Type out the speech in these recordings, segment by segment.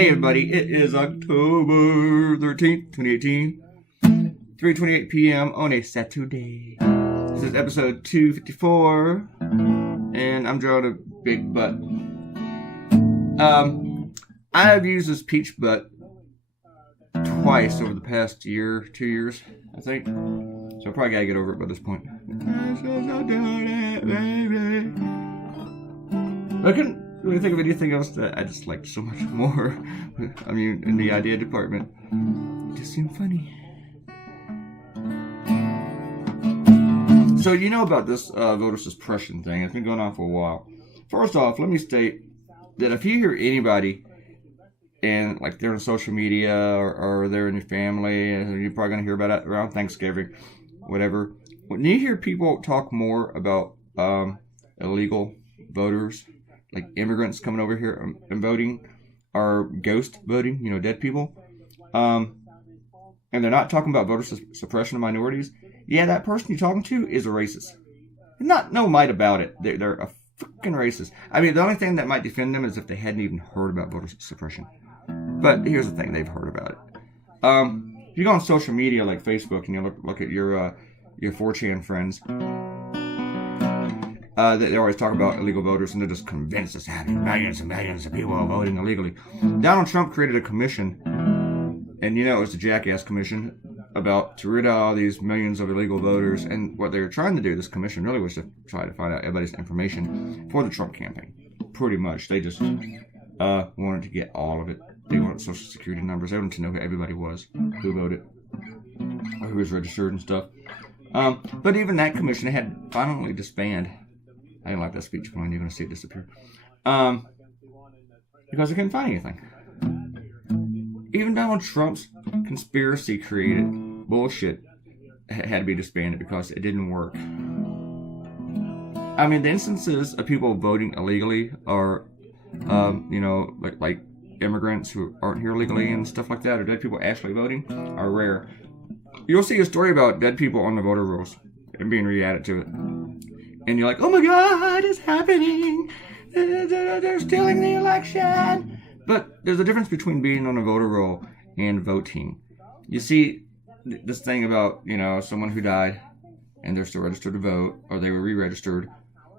Hey everybody, it is October 13th, 2018, 3:28 p.m. on a Saturday. This is episode 254, and I'm drawing a big butt. I have used this peach butt twice over the past year, 2 years, I think. So I probably gotta get over it by this point. I couldn't really think of anything else that I just liked so much more. I mean, in the idea department, it just seemed funny. So you know about this voter suppression thing. It's been going on for a while. First off, let me state that if you hear anybody, and like they're on social media or they're in your family, and you're probably going to hear about it around Thanksgiving, whatever. When you hear people talk more about illegal voters, like immigrants coming over here and voting, or ghost voting, you know, dead people, and they're not talking about voter suppression of minorities, yeah, that person you're talking to is a racist. No might about it. They're a fucking racist. I mean, the only thing that might defend them is if they hadn't even heard about voter suppression. But here's the thing, they've heard about it. If you go on social media like Facebook and you look at your 4chan friends, they always talk about illegal voters, and they're just convinced it's happening. Millions and millions of people are voting illegally. Donald Trump created a commission, and you know it was the Jackass Commission, to rid of all these millions of illegal voters. And what they were trying to do, this commission really was to try to find out everybody's information for the Trump campaign. Pretty much, they just wanted to get all of it. They wanted social security numbers. They wanted to know who everybody was, who voted, or who was registered and stuff. But even that commission had finally disbanded. I didn't like that speech point. You're going to see it disappear. Because they couldn't find anything. Even Donald Trump's conspiracy created bullshit had to be disbanded because it didn't work. I mean, the instances of people voting illegally are, like immigrants who aren't here legally and stuff like that, or dead people actually voting, are rare. You'll see a story about dead people on the voter rolls and being re-added to it. And you're like, oh my God, it's happening. They're stealing the election. But there's a difference between being on a voter roll and voting. You see this thing about, someone who died and they're still registered to vote, or they were re-registered,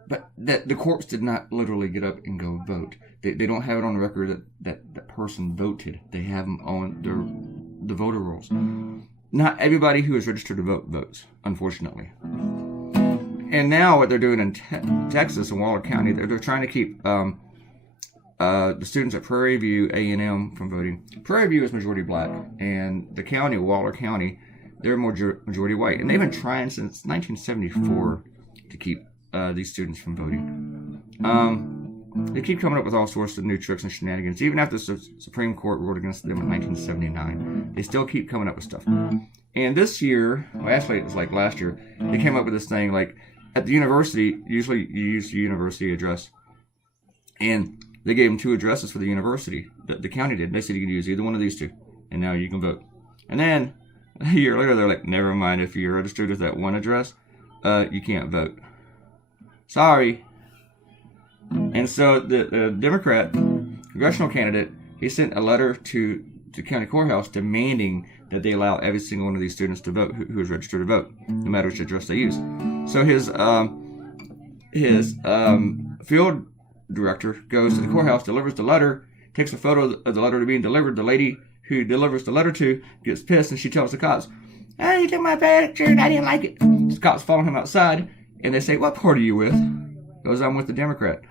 but the corpse did not literally get up and go vote. They don't have it on the record that person voted. They have them on the voter rolls. Not everybody who is registered to vote votes, unfortunately. And now what they're doing in Texas and Waller County, they're trying to keep the students at Prairie View A&M from voting. Prairie View is majority black, and the county, Waller County, they're majority white. And they've been trying since 1974 to keep these students from voting. They keep coming up with all sorts of new tricks and shenanigans. Even after the Supreme Court ruled against them in 1979, they still keep coming up with stuff. And this year, well, actually it was like last year, they came up with this thing like, at the university, usually you use the university address. And they gave them 2 addresses for the university. The county did. They said you can use either one of these 2. And now you can vote. And then, a year later, they're like, never mind, if you're registered with that one address, you can't vote. Sorry. And so the Democrat congressional candidate, he sent a letter to the county courthouse demanding that they allow every single one of these students to vote who is registered to vote, no matter which address they use. So his field director goes to the courthouse, delivers the letter, takes a photo of the letter being delivered. The lady who delivers the letter to gets pissed, and she tells the cops, "Hey, you took my picture and I didn't like it." The cops follow him outside, and they say, "What party are you with?" He goes, "I'm with the Democrat."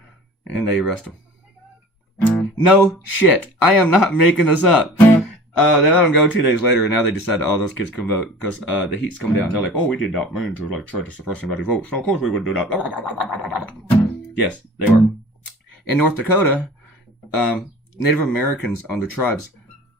And they arrest him. No shit. I am not making this up. They let him go 2 days later, and now they decide all those kids can vote because the heat's come down. They're like, "Oh, we did not mean to try to suppress anybody's vote, so of course we wouldn't do that." Yes, they were. In North Dakota, Native Americans on the tribes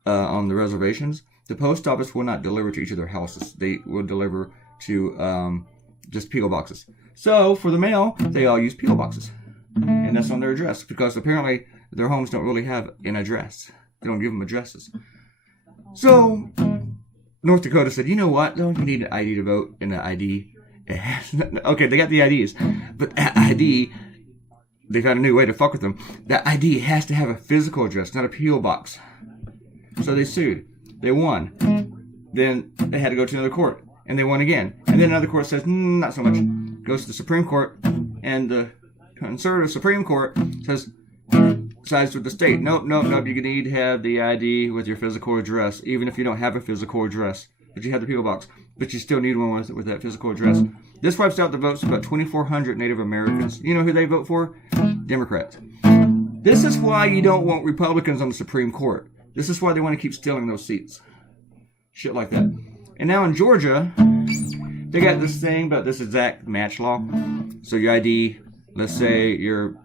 on the reservations, the post office will not deliver to each of their houses. They will deliver to just P.O. boxes. So for the mail, they all use P.O. boxes. And that's on their address, because apparently their homes don't really have an address. They don't give them addresses. So North Dakota said, you know what? Don't you need an ID to vote? And the ID, okay, they got the IDs, but that ID, they found a new way to fuck with them. That ID has to have a physical address, not a P.O. box. So they sued. They won. Then they had to go to another court, and they won again. And then another court says, not so much. Goes to the Supreme Court, and the conservative Supreme Court sides with the state. Nope. You need to have the ID with your physical address, even if you don't have a physical address. But you have the P.O. box. But you still need one with that physical address. This wipes out the votes of about 2,400 Native Americans. You know who they vote for? Democrats. This is why you don't want Republicans on the Supreme Court. This is why they want to keep stealing those seats. Shit like that. And now in Georgia, they got this thing about this exact match law. So your ID, let's say your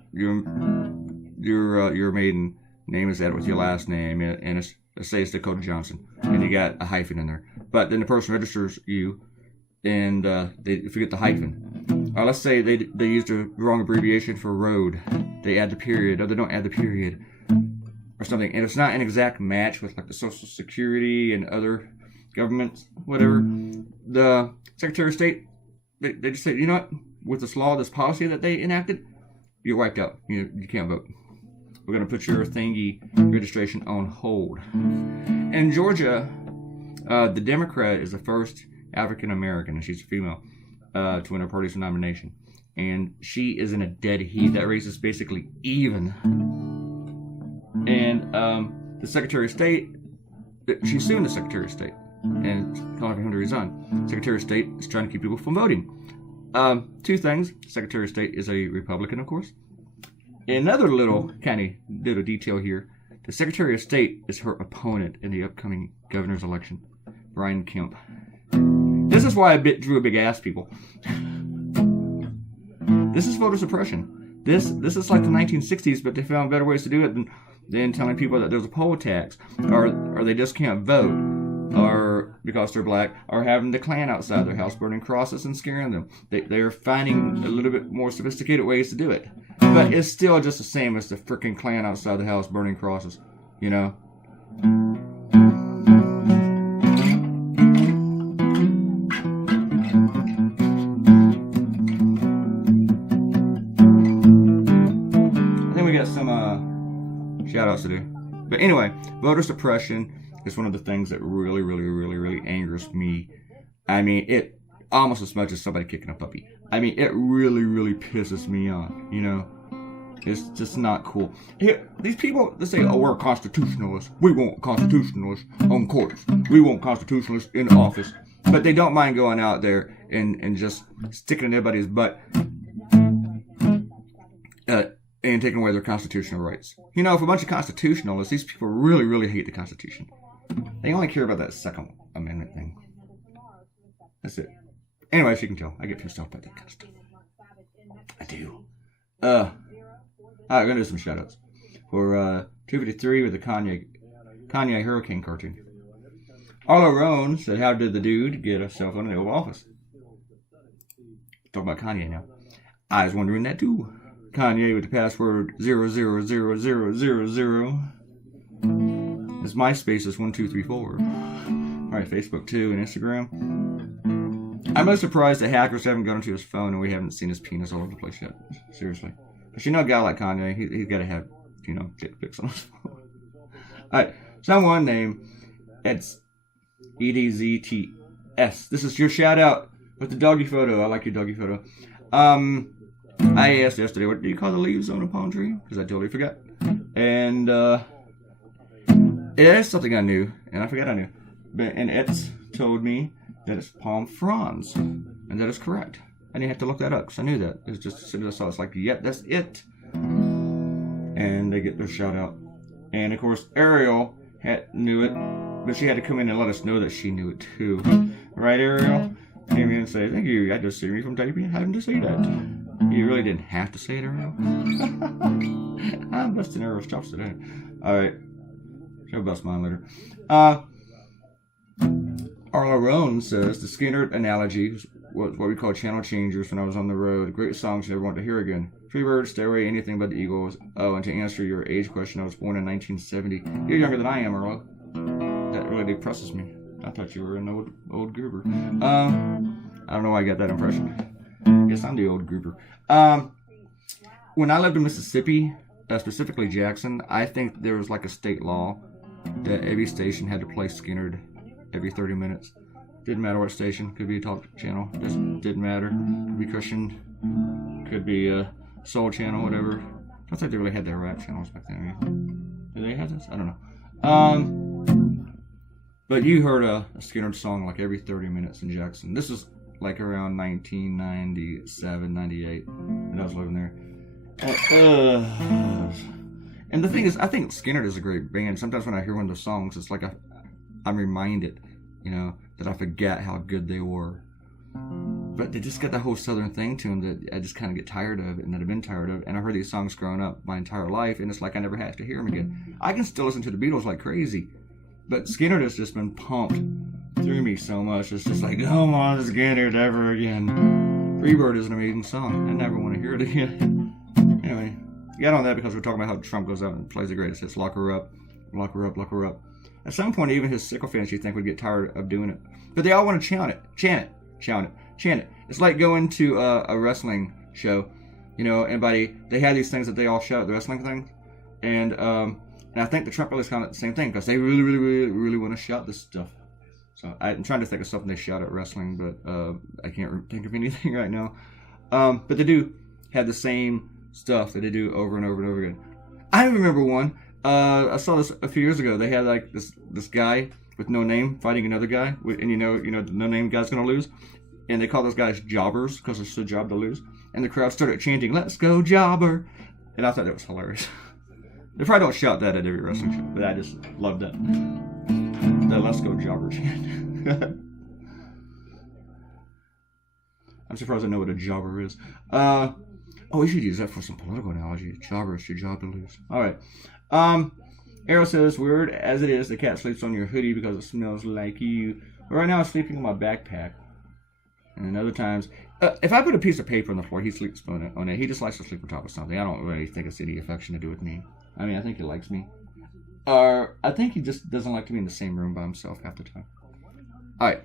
maiden name is that with your last name, and let's say it's Dakota Johnson, and you got a hyphen in there. But then the person registers you, and they forget the hyphen. Or let's say they used a wrong abbreviation for road. They add the period, or they don't add the period, or something. And it's not an exact match with like the Social Security and other governments, whatever. The Secretary of State, they just say, you know what? With this law, this policy that they enacted, you're wiped out. You can't vote. We're going to put your thingy registration on hold. In Georgia, the Democrat is the first African American, and she's a female, to win her party's nomination. And she is in a dead heat. That race is basically even. And the Secretary of State, she's suing the Secretary of State and calling for him to resign. Secretary of State is trying to keep people from voting. Two things. Secretary of State is a Republican, of course. Another little detail here. The Secretary of State is her opponent in the upcoming governor's election, Brian Kemp. This is why I drew a big ass, people. This is voter suppression. This is like the 1960s, but they found better ways to do it than telling people that there's a poll tax, or they just can't vote, or because they're black, or having the Klan outside their house burning crosses and scaring them. They're finding a little bit more sophisticated ways to do it. But it's still just the same as the freaking Klan outside the house burning crosses, you know? I think we got some shout outs to do. But anyway, voter suppression is one of the things that really, really, really, really angers me. I mean, it almost as much as somebody kicking a puppy. I mean, it really, really pisses me off, you know? It's just not cool. Here, these people, they say, oh, we're constitutionalists. We want constitutionalists on courts. We want constitutionalists in office. But they don't mind going out there and just sticking in everybody's butt and taking away their constitutional rights. You know, for a bunch of constitutionalists, these people really, really hate the Constitution. They only care about that Second Amendment thing. That's it. Anyway, as you can tell, I get pissed off by that kind of stuff. I do. I'm going to do some shoutouts. For 253 with the Kanye Hurricane cartoon. Arlo Roan said, how did the dude get a cell phone in the Oval Office? Talk about Kanye now. I was wondering that too. Kanye with the password 0000000. His MySpace is 1234. Alright, Facebook too, and Instagram. I'm most surprised that hackers haven't gone into his phone and we haven't seen his penis all over the place yet. Seriously. But you know a guy like Kanye, he's got to have, you know, dick pics on his phone. Alright, someone named it's EDZTS. This is your shout out with the doggy photo. I like your doggy photo. I asked yesterday, what do you call the leaves on a palm tree? Because I totally forgot. And it is something I knew, and I forgot I knew. And it's told me that it's palm fronds, and that is correct. I didn't have to look that up because I knew that. It was just as soon as I saw it, it's like, yep, that's it. And they get their shout out. And of course, Ariel knew it, but she had to come in and let us know that she knew it too. Right, Ariel? Came in and say, thank you. I just saved me from having to say that. You really didn't have to say it, Ariel. I'm busting Ariel's chops today. Alright. She'll bust mine later. Arlo Roan says, the Skinner analogy was what we call channel changers when I was on the road. Great songs you never want to hear again. Freebird, Stairway, Anything But the Eagles. Oh, and to answer your age question, I was born in 1970. You're younger than I am, Arlo. That really depresses me. I thought you were an old goober. I don't know why I got that impression. Guess I'm the old grouper. When I lived in Mississippi, specifically Jackson, I think there was like a state law that every station had to play Skinner every 30 minutes. Didn't matter what station. Could be a talk channel. Just didn't matter. Could be Christian. Could be a soul channel, whatever. I don't think they really had their rap channels back then. Did they have this? I don't know. But you heard a Skinner song like every 30 minutes in Jackson. This was like around 1997, 98, and I was living there. And the thing is, I think Skinner is a great band. Sometimes when I hear one of the songs, it's like I'm reminded, that I forget how good they were. But they just got that whole southern thing to them that I just kind of get tired of, and that I've been tired of. And I heard these songs growing up my entire life, and it's like I never have to hear them again. I can still listen to the Beatles like crazy, but Skinner has just been pumped through me so much. It's just like, come on, Skinner, never again. Freebird is an amazing song. I never want to hear it again. Anyway, got on that because we're talking about how Trump goes out and plays the greatest hits. Lock her up, lock her up, lock her up. At some point, even his sycophants, you think, would get tired of doing it. But they all want to chant it. It's like going to a wrestling show, and they have these things that they all shout at the wrestling thing. And I think the Trump rallies kind of the same thing, because they really, really, really, really want to shout this stuff. So I'm trying to think of something they shout at wrestling, but I can't think of anything right now. But they do have the same stuff that they do over and over and over again. I remember one. I saw this a few years ago. They had like this guy with no name fighting another guy, and the no name guy's gonna lose, and they call those guys jobbers because it's their job to lose. And the crowd started chanting, "Let's go, jobber!" And I thought that was hilarious. They probably don't shout that at every wrestling show, but I just loved that. The "Let's go, jobber" chant. I'm surprised I know what a jobber is. We should use that for some political analogy. Jobber is your job to lose. All right. Arrow says, weird as it is, the cat sleeps on your hoodie because it smells like you. But right now it's sleeping on my backpack. And other times, if I put a piece of paper on the floor, he sleeps on it. He just likes to sleep on top of something. I don't really think it's any affection to do with me. I mean, I think he likes me. I think he just doesn't like to be in the same room by himself half the time. Alright.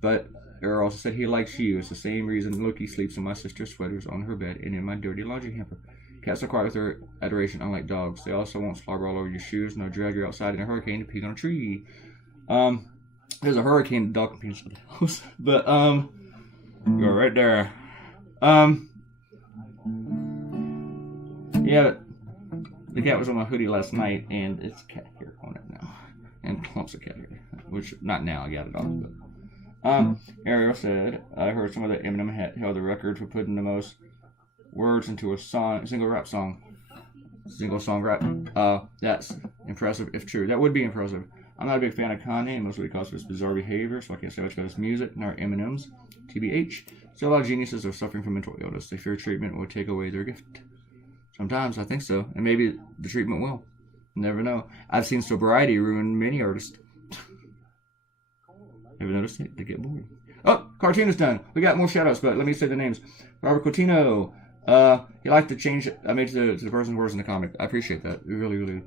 But Arrow also said he likes you. It's the same reason Loki sleeps in my sister's sweaters on her bed and in my dirty laundry hamper. Cats are quiet with their adoration, unlike dogs. They also won't slobber all over your shoes, and they'll drag you outside in a hurricane to pee on a tree. There's a hurricane, the dog can pee inside the house. But, you're right there. Yeah, the cat was on my hoodie last night, and it's cat hair on it now. And clumps of cat hair. Which, not now, I got it off, but... Ariel said, I heard some of the Eminem held the record for putting the most words into a single song rap. That's impressive if true. That would be impressive. I'm not a big fan of Kanye, mostly because of his bizarre behavior, so I can't say much about his music, nor Eminem's. TBH. Still, a lot of geniuses are suffering from mental illness. They fear treatment will take away their gift. Sometimes, I think so. And maybe the treatment will. You never know. I've seen sobriety ruin many artists. Ever noticed it? They get bored. Oh, cartoon is done. We got more shoutouts, but let me say the names. Robert Coutinho. He liked to change it. I made to the person's words in the comic. I appreciate that. Really, really.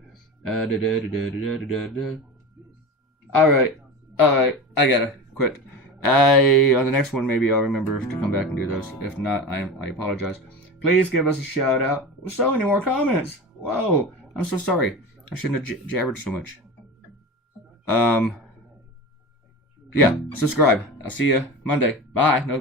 Alright. I gotta quit. On the next one, maybe I'll remember to come back and do those. If not, I apologize. Please give us a shout out. So many more comments. Whoa. I'm so sorry. I shouldn't have jabbered so much. Yeah, subscribe. I'll see you Monday. Bye. No.